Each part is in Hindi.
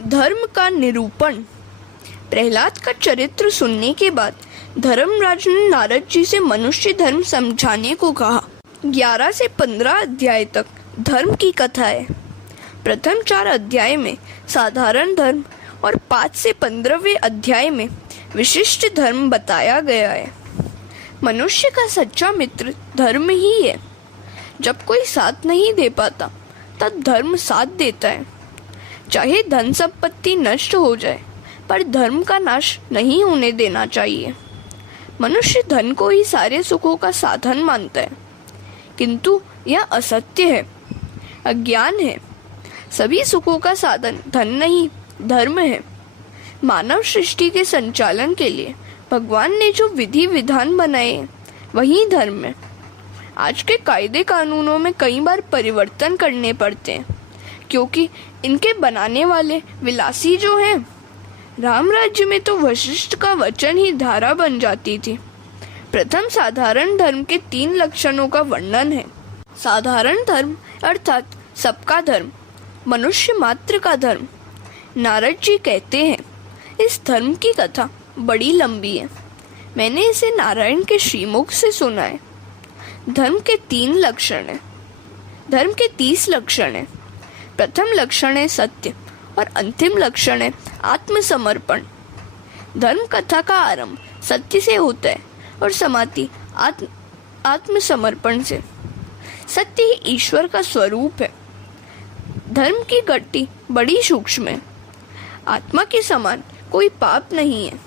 धर्म का निरूपण। प्रहलाद का चरित्र सुनने के बाद धर्मराज ने नारद जी से मनुष्य धर्म समझाने को कहा। 11 से 15 अध्याय तक धर्म की कथा है। प्रथम 4 अध्याय में साधारण धर्म और 5 से 15वें अध्याय में विशिष्ट धर्म बताया गया है। मनुष्य का सच्चा मित्र धर्म ही है। जब कोई साथ नहीं दे पाता तब धर्म साथ देता है। चाहे धन संपत्ति नष्ट हो जाए पर धर्म का नाश नहीं होने देना चाहिए। मनुष्य धन को ही सारे सुखों का साधन मानता है, किंतु यह असत्य है, अज्ञान है। सभी सुखों का साधन धन नहीं, धर्म है। मानव सृष्टि के संचालन के लिए भगवान ने जो विधि विधान बनाए वही धर्म है। आज के कायदे कानूनों में कई बार परिवर्तन करने पड़ते हैं, क्योंकि इनके बनाने वाले विलासी जो हैं। राम राज्य में तो वशिष्ठ का वचन ही धारा बन जाती थी। प्रथम साधारण धर्म के 3 लक्षणों का वर्णन है। साधारण धर्म अर्थात सबका धर्म, मनुष्य मात्र का धर्म। नारद जी कहते हैं, इस धर्म की कथा बड़ी लंबी है, मैंने इसे नारायण के श्रीमुख से सुना है। धर्म के 3 लक्षण है। धर्म के 30 लक्षण है। प्रथम लक्षण है सत्य और अंतिम लक्षण है आत्मसमर्पण। धर्म कथा का आरंभ सत्य से होता है और समाप्ति आत्मसमर्पण से। सत्य ही ईश्वर का स्वरूप है। धर्म की गति बड़ी सूक्ष्म है। आत्मा के समान कोई पाप नहीं है।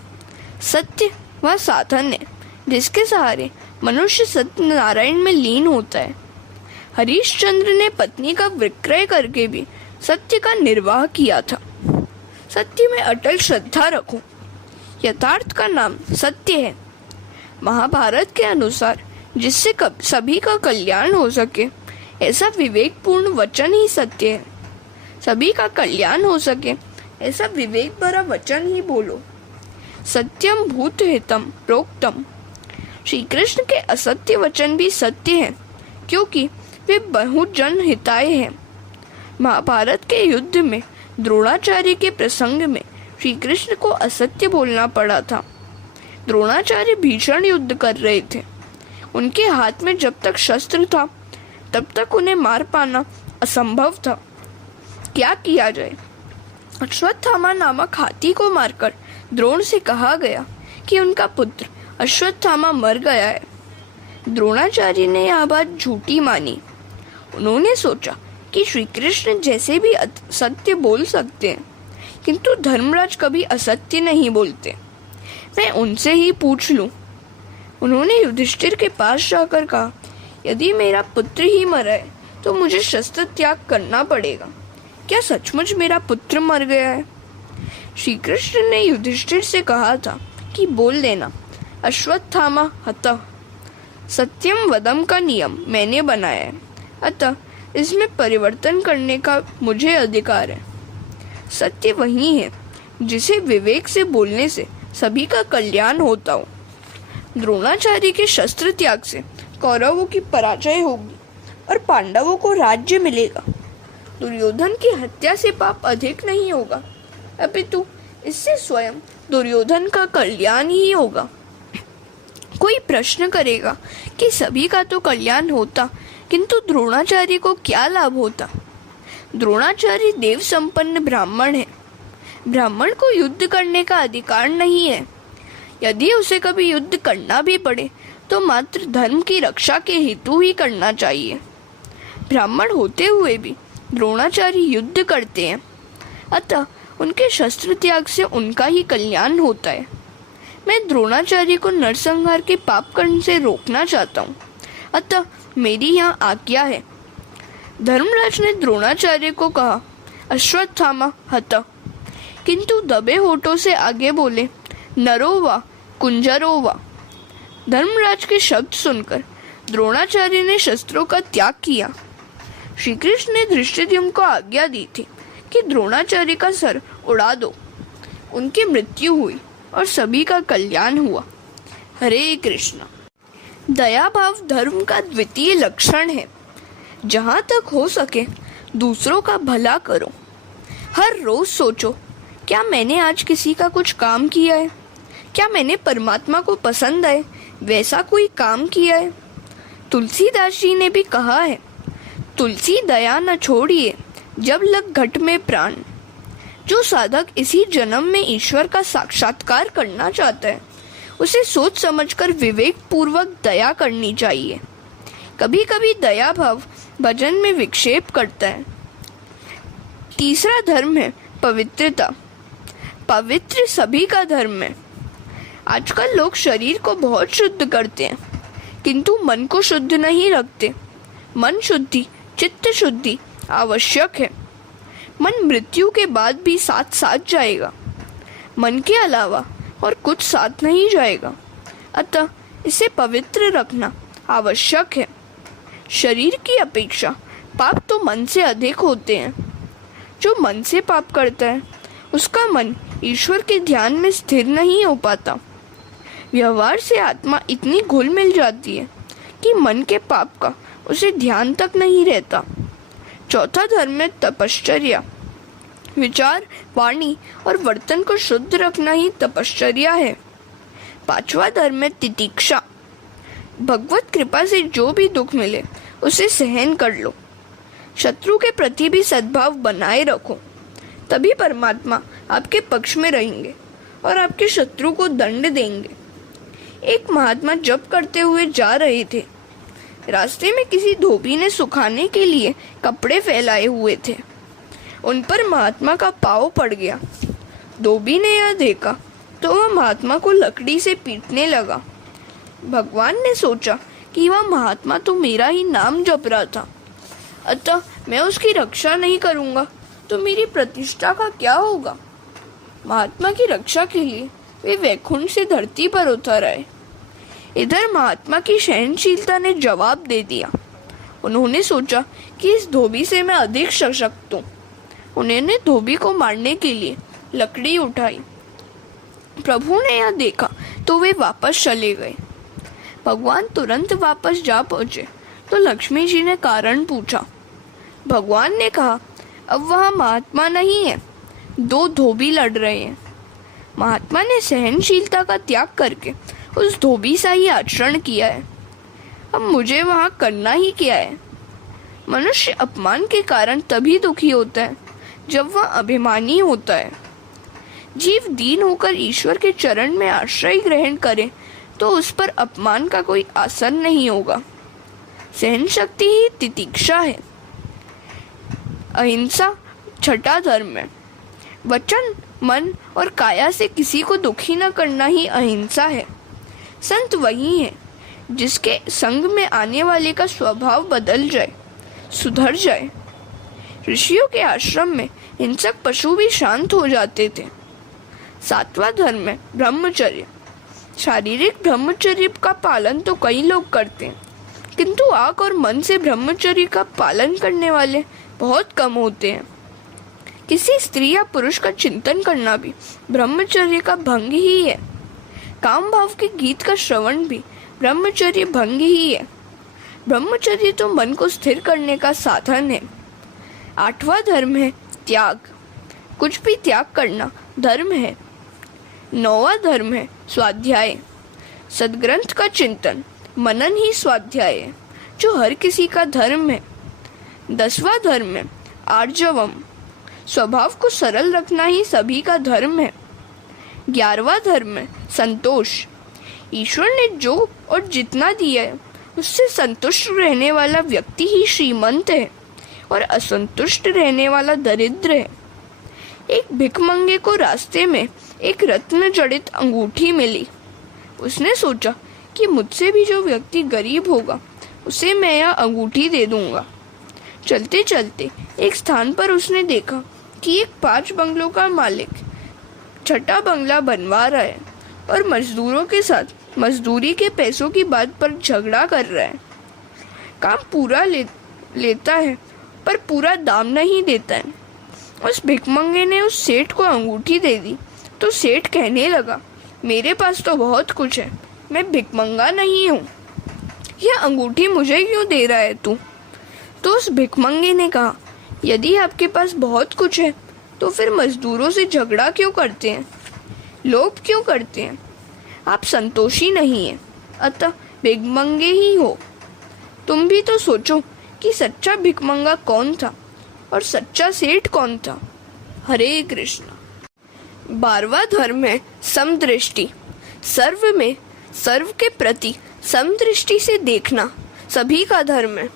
सत्य वह साधन है जिसके सहारे मनुष्य सत्यनारायण में लीन होता है। हरिश्चंद्र ने पत्नी का विक्रय करके भी सत्य का निर्वाह किया था। सत्य में अटल श्रद्धा रखो। यथार्थ का नाम सत्य है। महाभारत के अनुसार जिससे सभी का कल्याण हो सके ऐसा विवेकपूर्ण वचन ही सत्य है। सभी का कल्याण हो सके ऐसा विवेक भरा वचन ही बोलो। सत्यम भूत हितम प्रोक्तम। श्री कृष्ण के असत्य वचन भी सत्य हैं, क्योंकि वे बहुत जन हिताय हैं। महाभारत के युद्ध में द्रोणाचार्य के प्रसंग में श्री कृष्ण को असत्य बोलना पड़ा था। द्रोणाचार्य भीषण युद्ध कर रहे थे। उनके हाथ में जब तक शस्त्र था तब तक उन्हें मार पाना असंभव था। क्या किया जाए? अश्वत्थामा नामक हाथी को मारकर द्रोण से कहा गया कि उनका पुत्र अश्वत्थामा मर गया है। द्रोणाचार्य ने यह बात झूठी मानी। उन्होंने सोचा कि श्री कृष्ण जैसे भी सत्य बोल सकते हैं, किंतु धर्मराज कभी असत्य नहीं बोलते। मैं उनसे ही पूछ लूं। उन्होंने युधिष्ठिर के पास जाकर कहा, यदि मेरा पुत्र ही मरा है तो मुझे शस्त्र त्याग करना पड़ेगा। क्या सचमुच मेरा पुत्र मर गया है? श्री कृष्ण ने युधिष्ठिर से कहा था कि बोल देना, अश्वत्थामा हतः। सत्यम वदम का नियम मैंने बनाया है, अतः इसमें परिवर्तन करने का मुझे अधिकार है। सत्य वही है जिसे विवेक से बोलने से सभी का कल्याण होता हो। द्रोणाचार्य के शस्त्र त्याग से कौरवों की पराजय होगी और पांडवों को राज्य मिलेगा। दुर्योधन की हत्या से पाप अधिक नहीं होगा, अपितु इससे स्वयं दुर्योधन का कल्याण ही होगा। कोई प्रश्न करेगा कि सभी का तो कल्याण होता, किंतु द्रोणाचार्य को क्या लाभ होता? द्रोणाचार्य देव संपन्न ब्राह्मण है। ब्राह्मण को युद्ध करने का अधिकार नहीं है। यदि उसे कभी युद्ध करना भी पड़े तो मात्र धर्म की रक्षा के हेतु ही करना चाहिए। ब्राह्मण होते हुए भी द्रोणाचार्य युद्ध करते हैं, अतः उनके शस्त्र त्याग से उनका ही कल्याण होता है। मैं द्रोणाचार्य को नरसंहार के पाप कर्म से रोकना चाहता हूँ, अतः मेरी यहाँ आज्ञा है। धर्मराज ने द्रोणाचार्य को कहा, अश्वत्थामा हतः, किंतु दबे होठों से आगे बोले, नरो वा कुंजरो वा। धर्मराज के शब्द सुनकर द्रोणाचार्य ने शस्त्रों का त्याग किया। श्री कृष्ण ने धृष्टद्युम्न को आज्ञा दी थी कि द्रोणाचार्य का सर उड़ा दो। उनकी मृत्यु हुई और सभी का कल्याण हुआ। हरे कृष्ण। दया भाव धर्म का द्वितीय लक्षण है। जहाँ तक हो सके दूसरों का भला करो। हर रोज सोचो क्या मैंने आज किसी का कुछ काम किया है? क्या मैंने परमात्मा को पसंद आए वैसा कोई काम किया है? तुलसीदास जी ने भी कहा है, तुलसी दया न छोड़िए जब लग घट में प्राण। जो साधक इसी जन्म में ईश्वर का साक्षात्कार करना चाहता है उसे सोच समझकर विवेक पूर्वक दया करनी चाहिए। कभी कभी दया भाव भजन में विक्षेप करता है। तीसरा धर्म है पवित्रता। पवित्र सभी का धर्म है। आजकल लोग शरीर को बहुत शुद्ध करते हैं किंतु मन को शुद्ध नहीं रखते। मन शुद्धि, चित्त शुद्धि आवश्यक है। मन मृत्यु के बाद भी साथ साथ जाएगा। मन के अलावा और कुछ साथ नहीं जाएगा। अतः इसे पवित्र रखना आवश्यक है। शरीर की अपेक्षा पाप तो मन से अधिक होते हैं। जो मन से पाप करता है उसका मन ईश्वर के ध्यान में स्थिर नहीं हो पाता। व्यवहार से आत्मा इतनी घुल मिल जाती है कि मन के पाप का उसे ध्यान तक नहीं रहता। चौथा धर्म है तपश्चर्या। विचार, वाणी और वर्तन को शुद्ध रखना ही तपश्चर्या है। पांचवा धर्म है तितिक्षा। भगवत कृपा से जो भी दुख मिले उसे सहन कर लो। शत्रु के प्रति भी सद्भाव बनाए रखो, तभी परमात्मा आपके पक्ष में रहेंगे और आपके शत्रु को दंड देंगे। एक महात्मा जप करते हुए जा रहे थे। रास्ते में किसी धोबी ने सुखाने के लिए कपड़े फैलाए हुए थे। उन पर महात्मा का पाँव पड़ गया। धोबी ने यह देखा तो वह महात्मा को लकड़ी से पीटने लगा। भगवान ने सोचा कि वह महात्मा तो मेरा ही नाम जप रहा था, अतः मैं उसकी रक्षा नहीं करूंगा तो मेरी प्रतिष्ठा का क्या होगा। महात्मा की रक्षा के लिए वे वैकुंठ से धरती पर उतर आए। इधर महात्मा की सहनशीलता ने जवाब दे दिया। उन्होंने सोचा कि इस धोबी से मैं अधिक सशक्त हूँ। उन्होंने धोबी को मारने के लिए लकड़ी उठाई। प्रभु ने यह देखा तो वे वापस चले गए। भगवान तुरंत वापस जा पहुंचे तो लक्ष्मी जी ने कारण पूछा। भगवान ने कहा, अब वहाँ महात्मा नहीं है, दो धोबी लड़ रहे हैं। महात्मा ने सहनशीलता का त्याग करके उस धोबी सा ही आचरण किया है। अब मुझे वहाँ करना ही क्या है। मनुष्य अपमान के कारण तभी दुखी होता है जब वह अभिमानी होता है। जीव दीन होकर ईश्वर के चरण में आश्रय ग्रहण करे तो उस पर अपमान का कोई असर नहीं होगा। सहन शक्ति ही तितिक्षा है। अहिंसा छठा धर्म है। वचन, मन और काया से किसी को दुखी न करना ही अहिंसा है। संत वही है जिसके संग में आने वाले का स्वभाव बदल जाए, सुधर जाए। ऋषियों के आश्रम में हिंसक पशु भी शांत हो जाते थे। सातवां धर्म है ब्रह्मचर्य। शारीरिक ब्रह्मचर्य का पालन तो कई लोग करते हैं किंतु आँख और मन से ब्रह्मचर्य का पालन करने वाले बहुत कम होते हैं। किसी स्त्री या पुरुष का चिंतन करना भी ब्रह्मचर्य का भंग ही है। काम भाव के गीत का श्रवण भी ब्रह्मचर्य भंग ही है। ब्रह्मचर्य तो मन को स्थिर करने का साधन है। आठवां धर्म है त्याग। कुछ भी त्याग करना धर्म है। नौवां धर्म है स्वाध्याय। सदग्रंथ का चिंतन, मनन ही स्वाध्याय है जो हर किसी का धर्म है। 10वां धर्म है आर्जवम। स्वभाव को सरल रखना ही सभी का धर्म है। 11वां धर्म है संतोष। ईश्वर ने जो और जितना दिया है उससे संतुष्ट रहने वाला व्यक्ति ही श्रीमंत है और असंतुष्ट रहने वाला दरिद्र है। एक भिखमंगे को रास्ते में एक रत्न जड़ित अंगूठी मिली। उसने सोचा कि मुझसे भी जो व्यक्ति गरीब होगा उसे मैं यह अंगूठी दे दूंगा। चलते चलते एक स्थान पर उसने देखा कि एक 5 बंगलों का मालिक 6ठा बंगला बनवा रहा है और मजदूरों के साथ मजदूरी के पैसों की बात पर झगड़ा कर रहा है। काम पूरा लेता है पर पूरा दाम नहीं देता है। उस भिखमंगे ने उस सेठ को अंगूठी दे दी तो सेठ कहने लगा, मेरे पास तो बहुत कुछ है, मैं भिखमंगा नहीं हूँ, यह अंगूठी मुझे क्यों दे रहा है तू? तो उस भिखमंगे ने कहा, यदि आपके पास बहुत कुछ है तो फिर मजदूरों से झगड़ा क्यों करते हैं, लोभ क्यों करते हैं? आप संतोषी नहीं हैं, अतः भिखमंगे ही हो। तुम भी तो सोचो कि सच्चा भिखमंगा कौन था और सच्चा सेठ कौन था। हरे कृष्ण। 12वां धर्म है समदृष्टि। सर्व में सर्व के प्रति समदृष्टि से देखना सभी का धर्म है।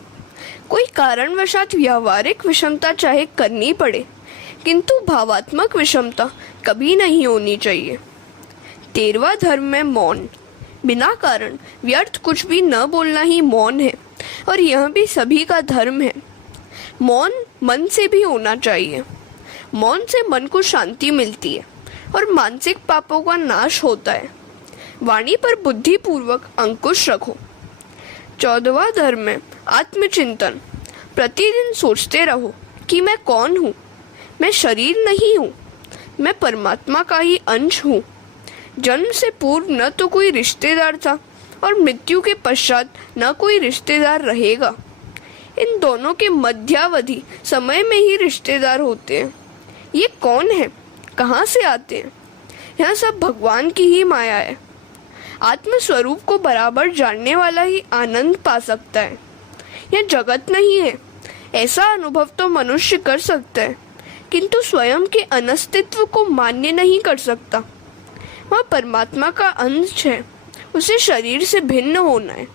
कोई कारणवशात व्यावहारिक विषमता चाहे करनी पड़े, किंतु भावात्मक विषमता कभी नहीं होनी चाहिए। 13वां धर्म है मौन। बिना कारण व्यर्थ कुछ भी न बोलना ही मौन है, और यह भी सभी का धर्म है। मौन मन से भी होना चाहिए। मौन से मन को शांति मिलती है और मानसिक पापों का नाश होता है। वाणी पर बुद्धिपूर्वक अंकुश रखो। 14वां धर्म है आत्मचिंतन। प्रतिदिन सोचते रहो कि मैं कौन हूँ। मैं शरीर नहीं हूँ, मैं परमात्मा का ही अंश हूँ। जन्म से पूर्व न तो कोई रिश्तेदार था और मृत्यु के पश्चात न कोई रिश्तेदार रहेगा। इन दोनों के मध्यावधि समय में ही रिश्तेदार होते हैं। ये कौन है, कहाँ से आते हैं? यह सब भगवान की ही माया है। आत्म स्वरूप को बराबर जानने वाला ही आनंद पा सकता है। यह जगत नहीं है, ऐसा अनुभव तो मनुष्य कर सकता है, किंतु स्वयं के अनस्तित्व को मान्य नहीं कर सकता। वह परमात्मा का अंश है, उसे शरीर से भिन्न होना है।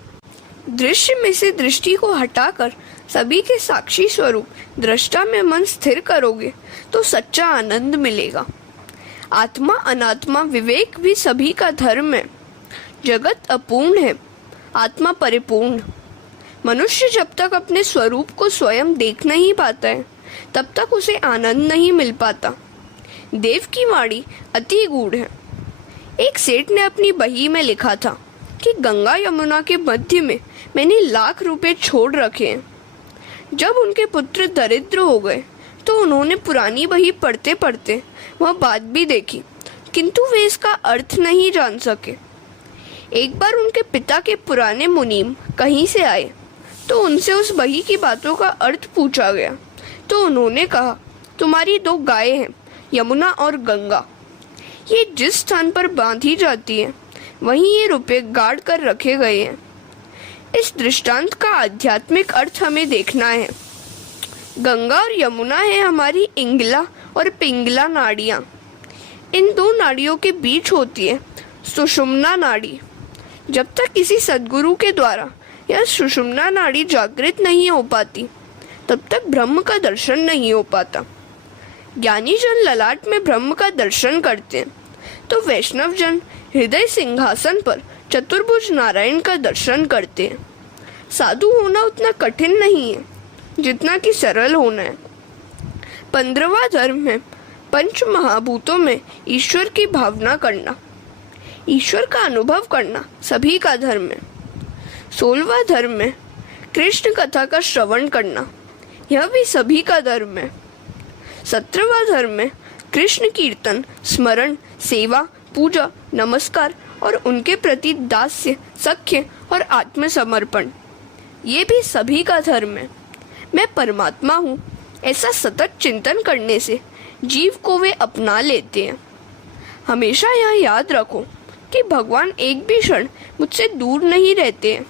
दृश्य में से दृष्टि को हटाकर सभी के साक्षी स्वरूप दृष्टा में मन स्थिर करोगे तो सच्चा आनंद मिलेगा। आत्मा अनात्मा विवेक भी सभी का धर्म है। जगत अपूर्ण है, आत्मा परिपूर्ण। मनुष्य जब तक अपने स्वरूप को स्वयं देख नहीं पाता है, तब तक उसे आनंद नहीं मिल पाता। देव की वाणी अति गूढ़ है। एक सेठ ने अपनी बही में लिखा था कि गंगा यमुना के मध्य में मैंने लाख रुपए छोड़ रखे हैं। जब उनके पुत्र दरिद्र हो गए तो उन्होंने पुरानी बही पढ़ते पढ़ते वह बात भी देखी, किंतु वे इसका अर्थ नहीं जान सके। एक बार उनके पिता के पुराने मुनीम कहीं से आए तो उनसे उस बही की बातों का अर्थ पूछा गया, तो उन्होंने कहा, तुम्हारी 2 गायें हैं, यमुना और गंगा। ये जिस स्थान पर बांधी जाती है वहीं ये रुपए गाड़ कर रखे गए हैं। इस दृष्टांत का आध्यात्मिक अर्थ हमें देखना है। गंगा और यमुना है हमारी इंगला और पिंगला नाड़ियाँ। इन 2 नाड़ियों के बीच होती है सुषुम्ना नाड़ी। जब तक किसी सद्गुरु के द्वारा यह सुषुम्ना नाड़ी जागृत नहीं हो पाती, तब तक ब्रह्म का दर्शन नहीं हो पाता। ज्ञानी जन ललाट में ब्रह्म का दर्शन करते हैं, तो वैष्णव जन हृदय सिंहासन पर चतुर्भुज नारायण का दर्शन करते हैं। साधु होना उतना कठिन नहीं है जितना कि सरल होना है। 15वां धर्म है पंच महाभूतों में ईश्वर की भावना करना। ईश्वर का अनुभव करना सभी का धर्म है। 16वां धर्म है कृष्ण कथा का श्रवण करना। यह भी सभी का धर्म है। 17वां धर्म है कृष्ण कीर्तन, स्मरण, सेवा, पूजा, नमस्कार और उनके प्रति दास्य, सख्य और आत्मसमर्पण। ये भी सभी का धर्म है। मैं परमात्मा हूँ, ऐसा सतत चिंतन करने से जीव को वे अपना लेते हैं। हमेशा यह याद रखो कि भगवान एक भी क्षण मुझसे दूर नहीं रहते हैं।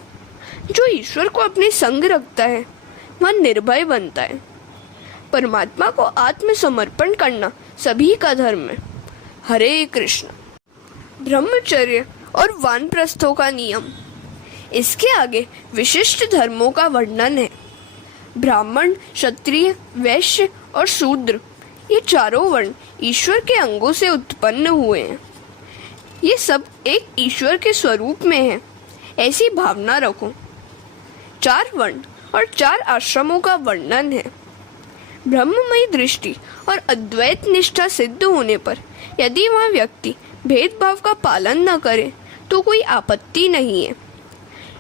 जो ईश्वर को अपने संग रखता है वह निर्भय बनता है। परमात्मा को आत्मसमर्पण करना सभी का धर्म है। हरे कृष्ण। ब्रह्मचर्य और वानप्रस्थों का नियम। इसके आगे विशिष्ट धर्मों का वर्णन है। ब्राह्मण, क्षत्रिय, वैश्य और शूद्र, ये चारों वर्ण ईश्वर के अंगों से उत्पन्न हुए हैं। ये सब एक ईश्वर के स्वरूप में है, ऐसी भावना रखो। 4 वर्ण और 4 आश्रमों का वर्णन है। ब्रह्ममयी दृष्टि और अद्वैत निष्ठा सिद्ध होने पर यदि वह व्यक्ति भेदभाव का पालन न करे तो कोई आपत्ति नहीं है।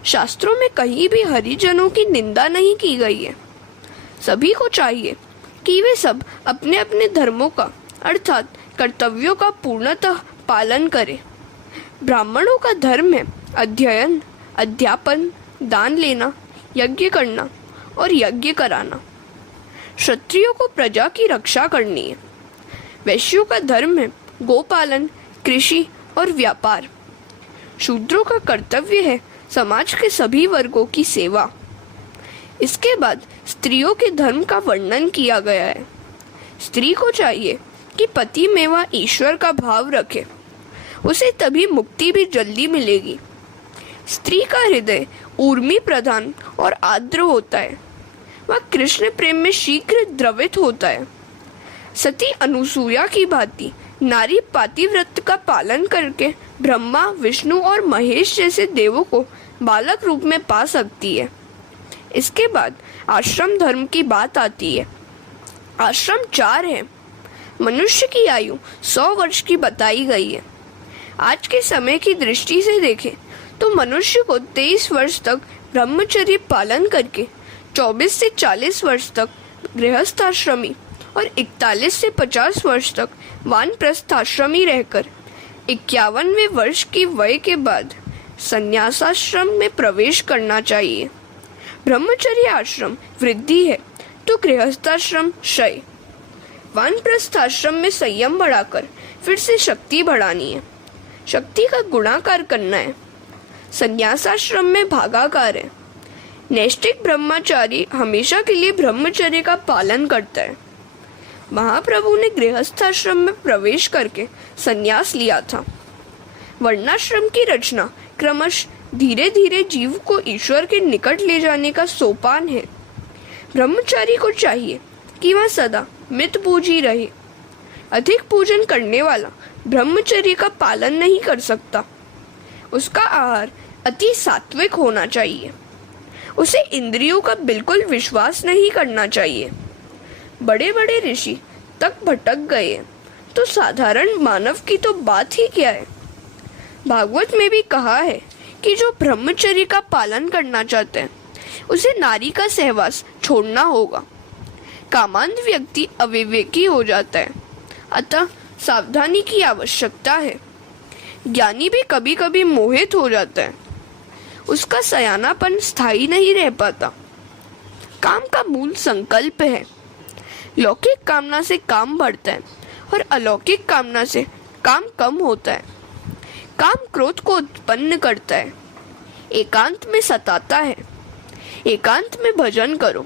शास्त्रों में कहीं भी हरिजनों की निंदा नहीं की गई है। सभी को चाहिए कि वे सब अपने अपने धर्मों का अर्थात कर्तव्यों का पूर्णतः पालन करें। ब्राह्मणों का धर्म है अध्ययन, अध्यापन, दान लेना, यज्ञ करना और यज्ञ कराना। क्षत्रियों को प्रजा की रक्षा करनी है। वैश्यों का धर्म है गोपालन, कृषि और व्यापार। शूद्रों का कर्तव्य है समाज के सभी वर्गों की सेवा। इसके बाद स्त्रियों के धर्म का वर्णन किया गया है। स्त्री को चाहिए कि पति में वह ईश्वर का भाव रखे, उसे तभी मुक्ति भी जल्दी मिलेगी। स्त्री का हृदय ऊर्मी प्रधान और आर्द्र होता है, वह कृष्ण प्रेम में शीघ्र द्रवित होता है। सती अनुसूया की भांति नारी पातिव्रत का पालन करके ब्रह्मा, विष्णु और महेश जैसे देवों को बालक रूप में पा सकती है। इसके बाद आश्रम धर्म की बात आती है। आश्रम 4 है। मनुष्य की आयु 100 वर्ष की बताई गई है। आज के समय की दृष्टि से देखें तो मनुष्य को 23 वर्ष तक ब्रह्मचर्य पालन करके 24 से 40 वर्ष तक गृहस्थाश्रमी और 41 से 50 वर्ष तक वानप्रस्थाश्रमी रहकर 51वें वर्ष की वय के बाद संन्यासाश्रम में प्रवेश करना चाहिए। ब्रह्मचर्य आश्रम वृद्धि है तो गृहस्थाश्रम क्षय। वानप्रस्थाश्रम में संयम बढ़ाकर फिर से शक्ति बढ़ानी है, शक्ति का गुणाकार करना है। संन्यासाश्रम में भागाकार है। नैष्ठिक ब्रह्मचारी हमेशा के लिए ब्रह्मचर्य का पालन करता है। महाप्रभु ने गृहस्थाश्रम में प्रवेश करके संन्यास लिया था। वर्णाश्रम की रचना क्रमश धीरे धीरे जीव को ईश्वर के निकट ले जाने का सोपान है। ब्रह्मचारी को चाहिए कि वह सदा मित पूजी रहे। अधिक पूजन करने वाला ब्रह्मचर्य का पालन नहीं कर सकता। उसका आहार अति सात्विक होना चाहिए। उसे इंद्रियों का बिल्कुल विश्वास नहीं करना चाहिए। बड़े बड़े ऋषि तक भटक गए तो साधारण मानव की तो बात ही क्या है। भागवत में भी कहा है कि जो ब्रह्मचर्य का पालन करना चाहते हैं उसे नारी का सहवास छोड़ना होगा। कामांध व्यक्ति अविवेकी हो जाता है, अतः सावधानी की आवश्यकता है। ज्ञानी भी कभी कभी मोहित हो जाता है, उसका सयानापन स्थायी नहीं रह पाता। काम का मूल संकल्प है। लौकिक कामना से काम बढ़ता है और अलौकिक कामना से काम कम होता है। काम क्रोध को उत्पन्न करता है, एकांत में सताता है। एकांत में भजन करो।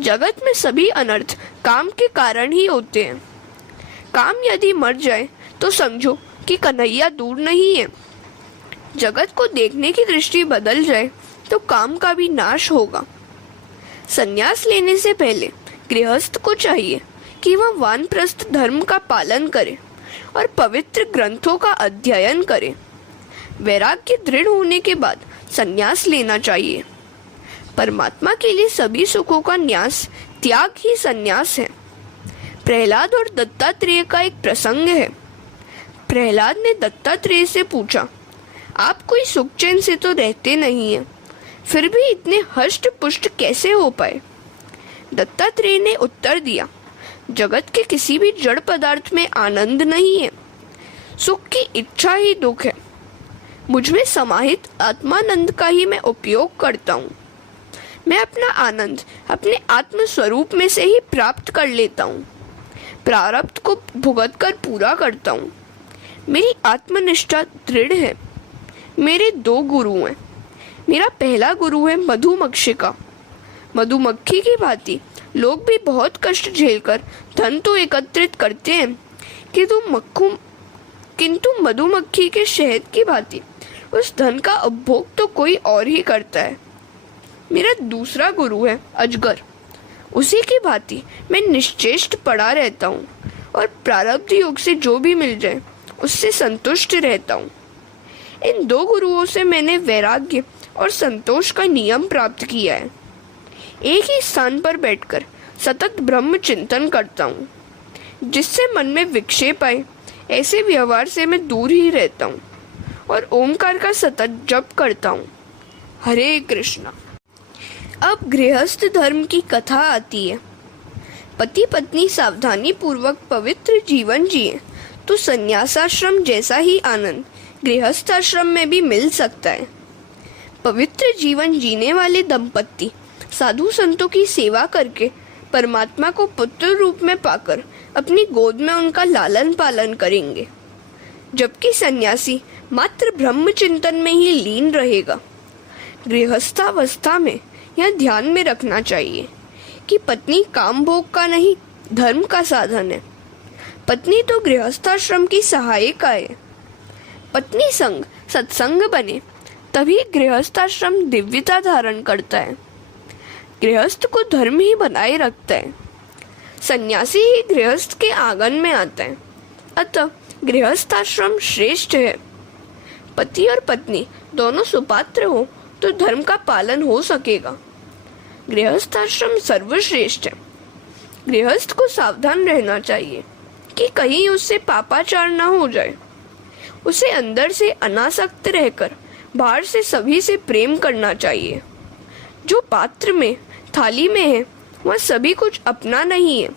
जगत में सभी अनर्थ काम के कारण ही होते हैं। काम यदि मर जाए तो समझो कि कन्हैया दूर नहीं है। जगत को देखने की दृष्टि बदल जाए तो काम का भी नाश होगा। संन्यास लेने से पहले गृहस्थ को चाहिए कि वह वानप्रस्थ धर्म का पालन करे और पवित्र ग्रंथों का अध्ययन करे। वैराग्य दृढ़ होने के बाद संन्यास लेना चाहिए। परमात्मा के लिए सभी सुखों का न्यास त्याग ही संन्यास है। प्रहलाद और दत्तात्रेय का एक प्रसंग है। प्रहलाद ने दत्तात्रेय से पूछा, आप कोई सुख चैन से तो रहते नहीं हैं, फिर भी इतने हष्ट पुष्ट कैसे हो पाए? दत्तात्रेय ने उत्तर दिया, जगत के किसी भी जड़ पदार्थ में आनंद नहीं है, सुख की इच्छा ही दुख है। मुझमें समाहित आत्मानंद का ही मैं उपयोग करता हूँ। मैं अपना आनंद अपने आत्म स्वरूप में से ही प्राप्त कर लेता हूँ। प्रारब्ध को भुगत कर पूरा करता हूँ। मेरी आत्मनिष्ठा दृढ़ है। मेरे 2 गुरु हैं। मेरा पहला गुरु है मधुमक्षिका। मधुमक्खी की भांति लोग भी बहुत कष्ट झेलकर धन तो एकत्रित करते हैं, किंतु मधुमक्खी के शहद की भांति उस धन का उपभोग तो कोई और ही करता है। मेरा दूसरा गुरु है अजगर। उसी की भांति मैं निश्चेष्ट पड़ा रहता हूँ और प्रारब्ध योग से जो भी मिल जाए उससे संतुष्ट रहता हूँ। इन 2 गुरुओं से मैंने वैराग्य और संतोष का नियम प्राप्त किया है। एक ही स्थान पर बैठकर सतत ब्रह्म चिंतन करता हूँ। जिससे मन में विक्षेप आए ऐसे व्यवहार से मैं दूर ही रहता हूँ और ओमकार का सतत जप करता हूँ। हरे कृष्णा। अब गृहस्थ धर्म की कथा आती है। पति पत्नी सावधानी पूर्वक पवित्र जीवन जिए तो संन्यासाश्रम जैसा ही आनंद गृहस्थाश्रम में भी मिल सकता है। पवित्र जीवन जीने वाले दंपत्ति साधु संतों की सेवा करके परमात्मा को पुत्र रूप में पाकर अपनी गोद में उनका लालन पालन करेंगे, जबकि सन्यासी मात्र ब्रह्म चिंतन में ही लीन रहेगा। गृहस्थावस्था में यह ध्यान में रखना चाहिए कि पत्नी काम भोग का नहीं, धर्म का साधन है। पत्नी तो गृहस्थाश्रम की सहायिका है। पत्नी संग सत्संग बने तभी गृहस्थाश्रम दिव्यता धारण करता है। गृहस्थ को धर्म ही बनाए रखता है। सन्यासी ही गृहस्थ के आंगन में आता है। अतः गृहस्थाश्रम श्रेष्ठ है। पति और पत्नी दोनों सुपात्र हो तो धर्म का पालन हो सकेगा। गृहस्थाश्रम सर्वश्रेष्ठ है। गृहस्थ को सावधान रहना चाहिए कि कहीं उससे पापाचार न हो जाए। उसे अंदर से अनासक्त रहकर बाहर से सभी से प्रेम करना चाहिए। जो पात्र में, थाली में है वह सभी कुछ अपना नहीं है,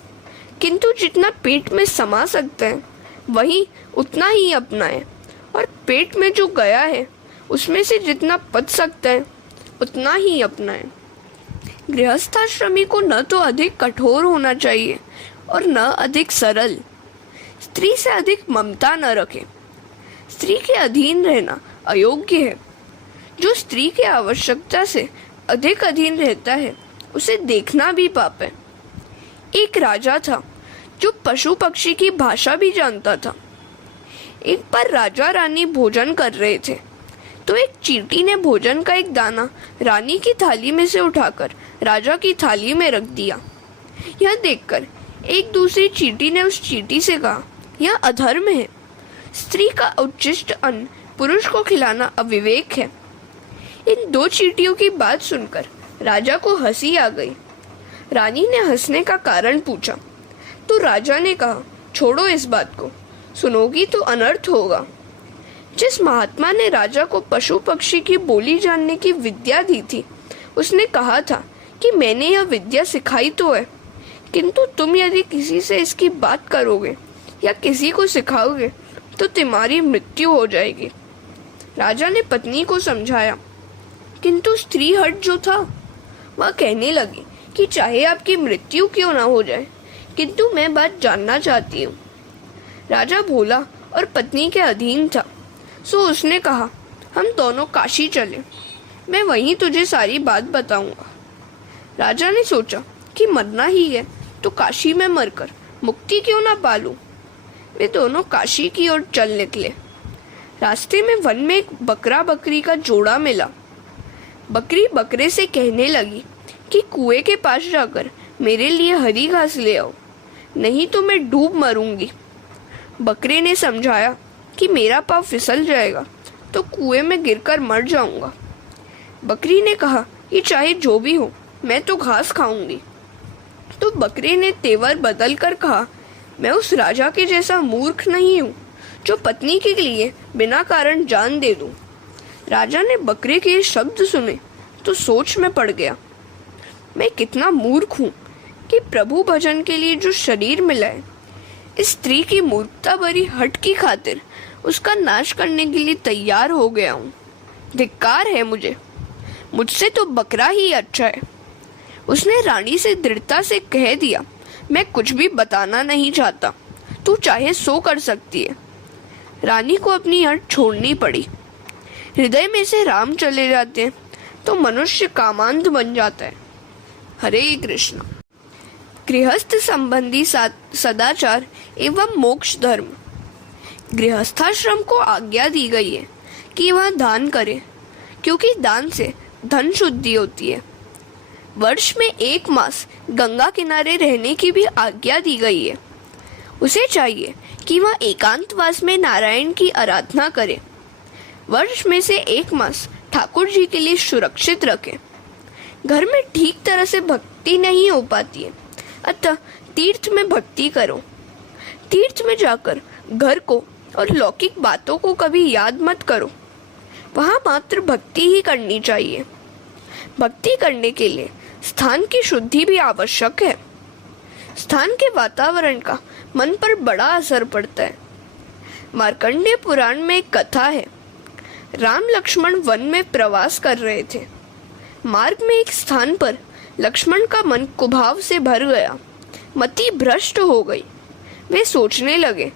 किंतु जितना पेट में समा सकता है वही उतना ही अपना है, और पेट में जो गया है उसमें से जितना पच सकता है उतना ही अपना है। गृहस्थाश्रमी को न तो अधिक कठोर होना चाहिए और न अधिक सरल। स्त्री से अधिक ममता न रखे। स्त्री के अधीन रहना अयोग्य है। जो स्त्री के आवश्यकता से अधिक अधीन रहता है उसे देखना भी पाप है। एक राजा था जो पशु पक्षी की भाषा भी जानता था। एक बार राजा रानी भोजन कर रहे थे तो एक चींटी ने भोजन का एक दाना रानी की थाली में से उठाकर राजा की थाली में रख दिया। यह देखकर एक दूसरी चींटी ने उस चींटी से कहा, यह अधर्म है। स्त्री का उच्छिष्ट अन्न पुरुष को खिलाना अविवेक है। इन दो चींटियों की बात सुनकर राजा को हंसी आ गई। रानी ने हंसने का कारण पूछा तो राजा ने कहा, छोड़ो इस बात को, सुनोगी तो अनर्थ होगा। जिस महात्मा ने राजा को पशु पक्षी की बोली जानने की विद्या दी थी उसने कहा था कि मैंने यह विद्या सिखाई तो है, किंतु तुम यदि किसी से इसकी बात करोगे या किसी को सिखाओगे तो तुम्हारी मृत्यु हो जाएगी। राजा ने पत्नी को समझाया, किंतु स्त्री हट जो था वह कहने लगी कि चाहे आपकी मृत्यु क्यों ना हो जाए, किंतु मैं बात जानना चाहती हूँ। राजा भोला और पत्नी के अधीन था, सो उसने कहा, हम दोनों काशी चले, मैं वहीं तुझे सारी बात बताऊंगा। राजा ने सोचा कि मरना ही है तो काशी में मरकर मुक्ति क्यों ना पालूं। वे दोनों काशी की ओर चल निकले। रास्ते में वन में एक बकरा बकरी का जोड़ा मिला। बकरी बकरे से कहने लगी कि कुएं के पास जाकर मेरे लिए हरी घास ले आओ, नहीं तो मैं डूब मरूंगी। बकरे ने समझाया कि मेरा पाँव फिसल जाएगा तो कुएं में गिरकर मर जाऊंगा। बकरी ने कहा कि चाहे जो भी हो मैं तो घास खाऊंगी। तो बकरे ने तेवर बदल कर कहा, मैं उस राजा के जैसा मूर्ख नहीं हूँ जो पत्नी के लिए बिना कारण जान दे दूं। राजा ने बकरे के ये शब्द सुने तो सोच में पड़ गया, मैं कितना मूर्ख हूँ कि प्रभु भजन के लिए जो शरीर मिला है, इस स्त्री की मूर्खता भरी हट की खातिर उसका नाश करने के लिए तैयार हो गया हूँ। धिक्कार है मुझसे तो बकरा ही अच्छा है। उसने रानी से दृढ़ता से कह दिया, मैं कुछ भी बताना नहीं चाहता, तू चाहे सो कर सकती है। रानी को अपनी हट छोड़नी पड़ी। हृदय में से राम चले जाते हैं तो मनुष्य कामांध बन जाता है। हरे कृष्ण। गृहस्थ संबंधी सदाचार एवं मोक्ष धर्म। गृहस्थाश्रम को आज्ञा दी गई है कि वह दान करे, क्योंकि दान से धन शुद्धि होती है। वर्ष में 1 मास गंगा किनारे रहने की भी आज्ञा दी गई है। उसे चाहिए कि वह एकांतवास में नारायण की आराधना करे। वर्ष में से 1 मास ठाकुर जी के लिए सुरक्षित रखे। घर में ठीक तरह से भक्ति नहीं हो पाती है, अतः तीर्थ में भक्ति करो। तीर्थ में जाकर घर को और लौकिक बातों को कभी याद मत करो। वहाँ मात्र भक्ति ही करनी चाहिए। भक्ति करने के लिए स्थान की शुद्धि भी आवश्यक है। स्थान के वातावरण का मन पर बड़ा असर पड़ता है। मार्कंडेय पुराण में एक कथा है। राम लक्ष्मण वन में प्रवास कर रहे थे। मार्ग में एक स्थान पर लक्ष्मण का मन कुभाव से भर गया। मति भ्रष्ट हो गई। वे सोचने लगे,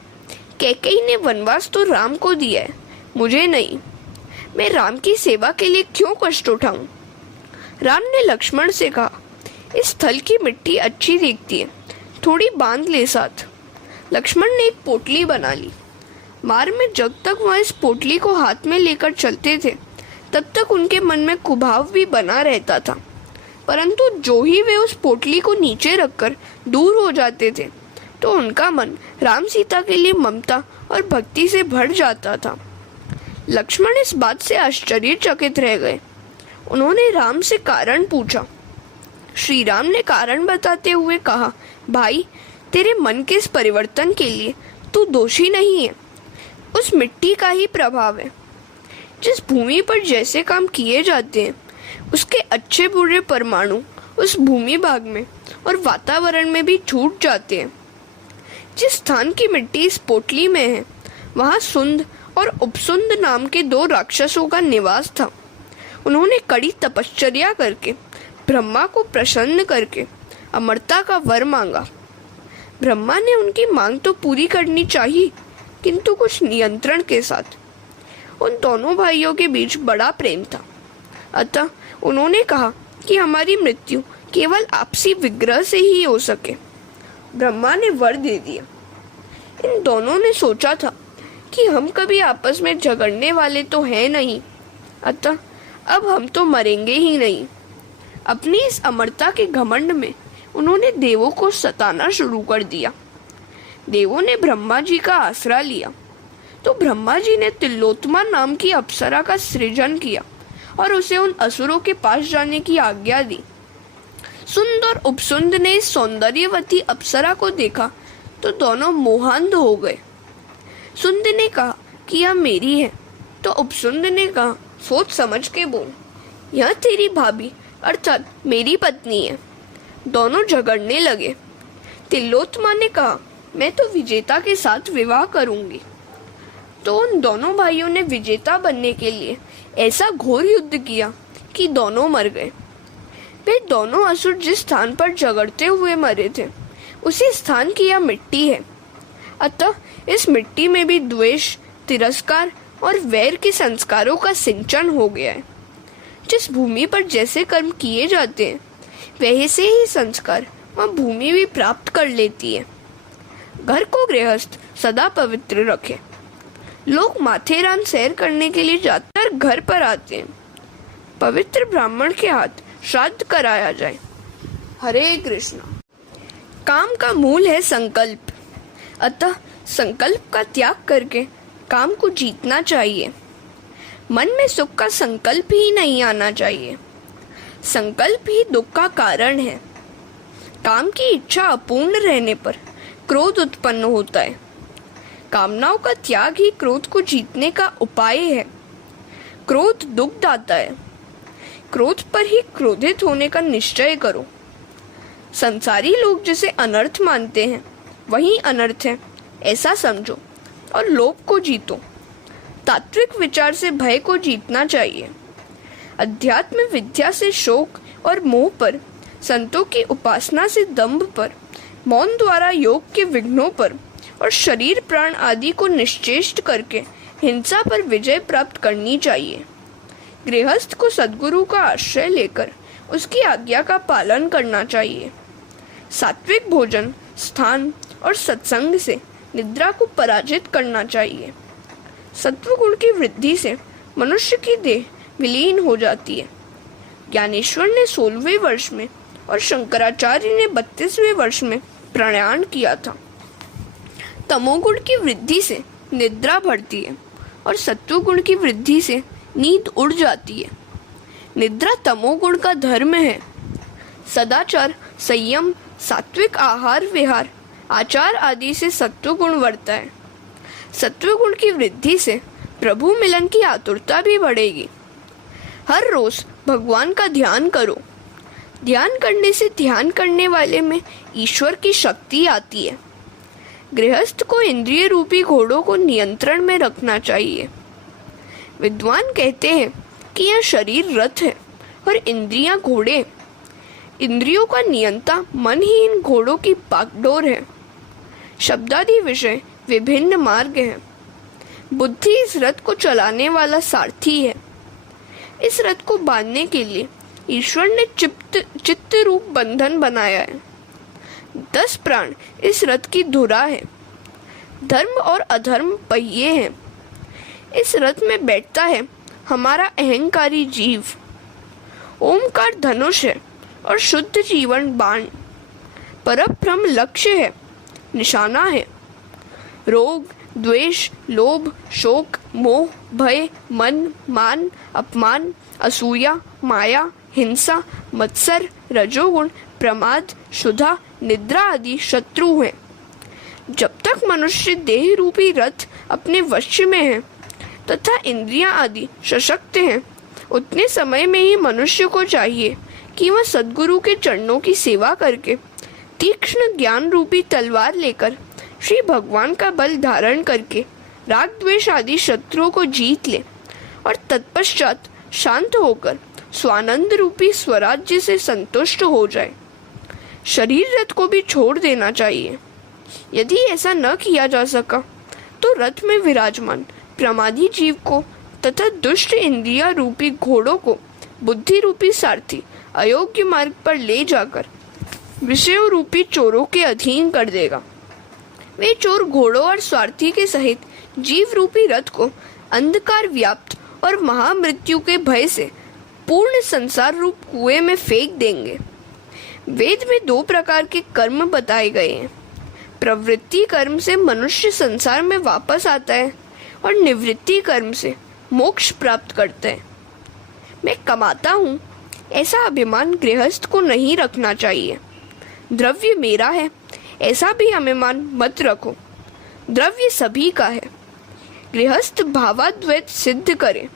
कैकेयी ने वनवास तो राम को दिया है, मुझे नहीं। मैं राम की सेवा के लिए क्यों कष्ट उठाऊं? राम ने लक्ष्मण से कहा, इस थल की मिट्टी अच्छी दिखती है, थोड़ी बांध ले साथ। लक्ष्मण ने एक पोटली बना ली। मार्ग में जब तक वह इस पोटली को हाथ में लेकर चलते थे, तब तक उनके मन में कुभाव भी बना रहता था। परंतु जो ही वे उस पोटली को नीचे रखकर दूर हो जाते थे, तो उनका मन राम सीता के लिए ममता और भक्ति से भर जाता था। लक्ष्मण इस बात से आश्चर्यचकित रह गए। उन्होंने राम से कारण पूछा। श्री राम ने कारण बताते हुए कहा, भाई, तेरे मन के इस परिवर्तन के लिए तू दोषी नहीं है, उस मिट्टी का ही प्रभाव है। जिस भूमि पर जैसे काम किए जाते हैं, उसके अच्छे बुरे परमाणु उस भूमि भाग में और वातावरण में भी छूट जाते हैं। जिस स्थान की मिट्टी इस पोटली में है, वहाँ सुंद और उपसुंद नाम के 2 राक्षसों का निवास था। उन्होंने कड़ी तपश्चर्या करके ब्रह्मा को प्रसन्न करके अमरता का वर मांगा। ब्रह्मा ने उनकी मांग तो पूरी करनी चाहिए, किंतु कुछ नियंत्रण के साथ। उन दोनों भाइयों के बीच बड़ा प्रेम था, अतः उन्होंने कहा कि हमारी मृत्यु केवल आपसी विग्रह से ही हो सके। ब्रह्मा ने वर दे दिया। इन दोनों ने सोचा था कि हम कभी आपस में झगड़ने वाले तो हैं नहीं, अतः अब हम तो मरेंगे ही नहीं। अपनी इस अमरता के घमंड में उन्होंने देवों को सताना शुरू कर दिया। देवों ने ब्रह्मा जी का आसरा लिया, तो ब्रह्मा जी ने तिलोत्तमा नाम की अप्सरा का सृजन किया और उसे उन असुरों के पास जाने की आज्ञा दी। सुंद और उपसुंद ने इस सौंदर्यवती अप्सरा को देखा तो दोनों मोहांध हो गए। सुंद ने कहा कि यह मेरी है, तो उपसुंद ने कहा, सोच समझ के बोल, यह तेरी भाभी अर्थात मेरी पत्नी है। दोनों झगड़ने लगे। तिलोत्तमा ने कहा, मैं तो विजेता के साथ विवाह करूंगी। तो उन दोनों भाइयों ने विजेता बनने के लिए ऐसा घोर युद्ध किया कि दोनों मर गए। वे दोनों असुर जिस स्थान पर झगड़ते हुए मरे थे, उसी स्थान की यह मिट्टी है। अतः इस मिट्टी में भी द्वेष, तिरस्कार और वैर के संस्कारों का सिंचन हो गया है। जिस भूमि पर जैसे कर्म किए जाते हैं, वैसे ही संस्कार वह भूमि भी प्राप्त कर लेती है। घर को गृहस्थ सदा पवित्र रखे। लोग माथेरान सैर करने के लिए जाकर घर पर आते हैं। पवित्र ब्राह्मण के हाथ श्राद्ध कराया जाए। हरे कृष्ण। काम का मूल है संकल्प, अतः संकल्प का त्याग करके काम को जीतना चाहिए। मन में सुख का संकल्प ही नहीं आना चाहिए। संकल्प ही दुख का कारण है। काम की इच्छा अपूर्ण रहने पर क्रोध उत्पन्न होता है। कामनाओं का त्याग ही क्रोध को जीतने का उपाय है। क्रोध दुख दाता है। क्रोध पर ही क्रोधित होने का निश्चय करो। संसारी लोग जिसे अनर्थ मानते हैं, वही अनर्थ है, ऐसा समझो और लोभ को जीतो। तात्विक विचार से भय को जीतना चाहिए। अध्यात्म विद्या से शोक और मोह पर, संतों की उपासना से दंभ पर, मौन द्वारा योग के विघ्नों पर और शरीर प्राण आदि को निश्चेष्ट करके हिंसा पर विजय प्राप्त करनी चाहिए। गृहस्थ को सद्गुरु का आश्रय लेकर उसकी आज्ञा का पालन करना चाहिए। सात्विक भोजन, स्थान और सत्संग से निद्रा को पराजित करना चाहिए। सत्वगुण की वृद्धि से मनुष्य की देह विलीन हो जाती है। ज्ञानेश्वर ने 16वें वर्ष में और शंकराचार्य ने 32वें वर्ष में प्रयाण किया था। तमोगुण की वृद्धि से निद्रा बढ़ती है और सत्वगुण की वृद्धि से नींद उड़ जाती है। निद्रा तमोगुण का धर्म है। सदाचार, संयम, सात्विक आहार विहार, आचार आदि से सत्वगुण बढ़ता है। सत्वगुण की वृद्धि से प्रभु मिलन की आतुरता भी बढ़ेगी। हर रोज भगवान का ध्यान करो। ध्यान करने से ध्यान करने वाले में ईश्वर की शक्ति आती है। गृहस्थ को इंद्रिय रूपी घोड़ों को नियंत्रण में रखना चाहिए। विद्वान कहते हैं कि यह शरीर रथ है और इंद्रियां घोड़े। इंद्रियों का नियंता मन ही इन घोड़ों की बागडोर है। शब्दादि विषय विभिन्न मार्ग हैं। बुद्धि इस रथ को चलाने वाला सारथी है। इस रथ को बांधने के लिए ईश्वर ने चित्त रूप बंधन बनाया है। 10 प्राण इस रथ की धुरा है। धर्म और अधर्म पहिए हैं। इस रथ में बैठता है हमारा अहंकारी जीव। ओमकार धनुष है और शुद्ध जीवन बाण। परब्रह्म लक्ष्य है, निशाना है। रोग, द्वेष, लोभ, शोक, मोह, भय, मन, मान, अपमान, असूया, माया, हिंसा, मत्सर, रजोगुण, प्रमाद, क्षुधा, निद्रा आदि शत्रु हैं। जब तक मनुष्य देह रूपी रथ अपने वश में है तथा इंद्रियां आदि सशक्त हैं, उतने समय में ही मनुष्य को चाहिए कि वह सद्गुरु के चरणों की सेवा करके तीक्ष्ण ज्ञान रूपी तलवार लेकर श्री भगवान का बल धारण करके राग द्वेष आदि शत्रुओं को जीत ले और तत्पश्चात शांत होकर स्वानंद रूपी स्वराज्य से संतुष्ट हो जाए। शरीर रथ को भी छोड़ देना चाहिए। यदि ऐसा न किया जा सका तो रथ में विराजमान प्रमादी जीव को तथा दुष्ट इंद्रिया रूपी घोड़ों को बुद्धि रूपी सारथी अयोग्य मार्ग पर ले जाकर विषयों रूपी चोरों के अधीन कर देगा। वे चोर घोड़ों और स्वार्थी के सहित जीव रूपी रथ को अंधकार व्याप्त और महामृत्यु के भय से पूर्ण संसार रूप कुएं में फेंक देंगे। वेद में 2 प्रकार के कर्म बताए गए हैं। प्रवृत्ति कर्म से मनुष्य संसार में वापस आता है और निवृत्ति कर्म से मोक्ष प्राप्त करता है। मैं कमाता हूँ, ऐसा अभिमान गृहस्थ को नहीं रखना चाहिए। द्रव्य मेरा है, ऐसा भी अभिमान मत रखो। द्रव्य सभी का है। गृहस्थ भावाद्वैत सिद्ध करे,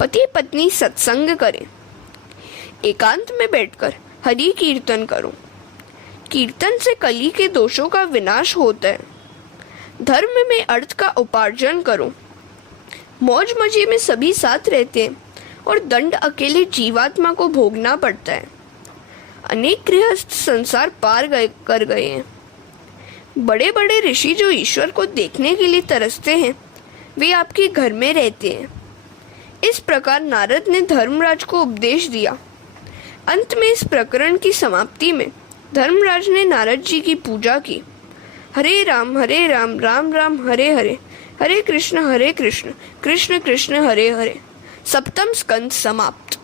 पति पत्नी सत्संग करें, एकांत में बैठकर हरि कीर्तन करो। कीर्तन से कली के दोषों का विनाश होता है। धर्म में अर्थ का उपार्जन करो। मौज मजे में सभी साथ रहते हैं और दंड अकेले जीवात्मा को भोगना पड़ता है। अनेक गृहस्थ संसार पार कर गए हैं। बड़े बड़े ऋषि जो ईश्वर को देखने के लिए तरसते हैं, वे आपके घर में रहते हैं। इस प्रकार नारद ने धर्मराज को उपदेश दिया। अंत में इस प्रकरण की समाप्ति में धर्मराज ने नारद जी की पूजा की। हरे राम राम राम हरे हरे, हरे कृष्ण कृष्ण कृष्ण हरे हरे। सप्तम स्कंद समाप्त।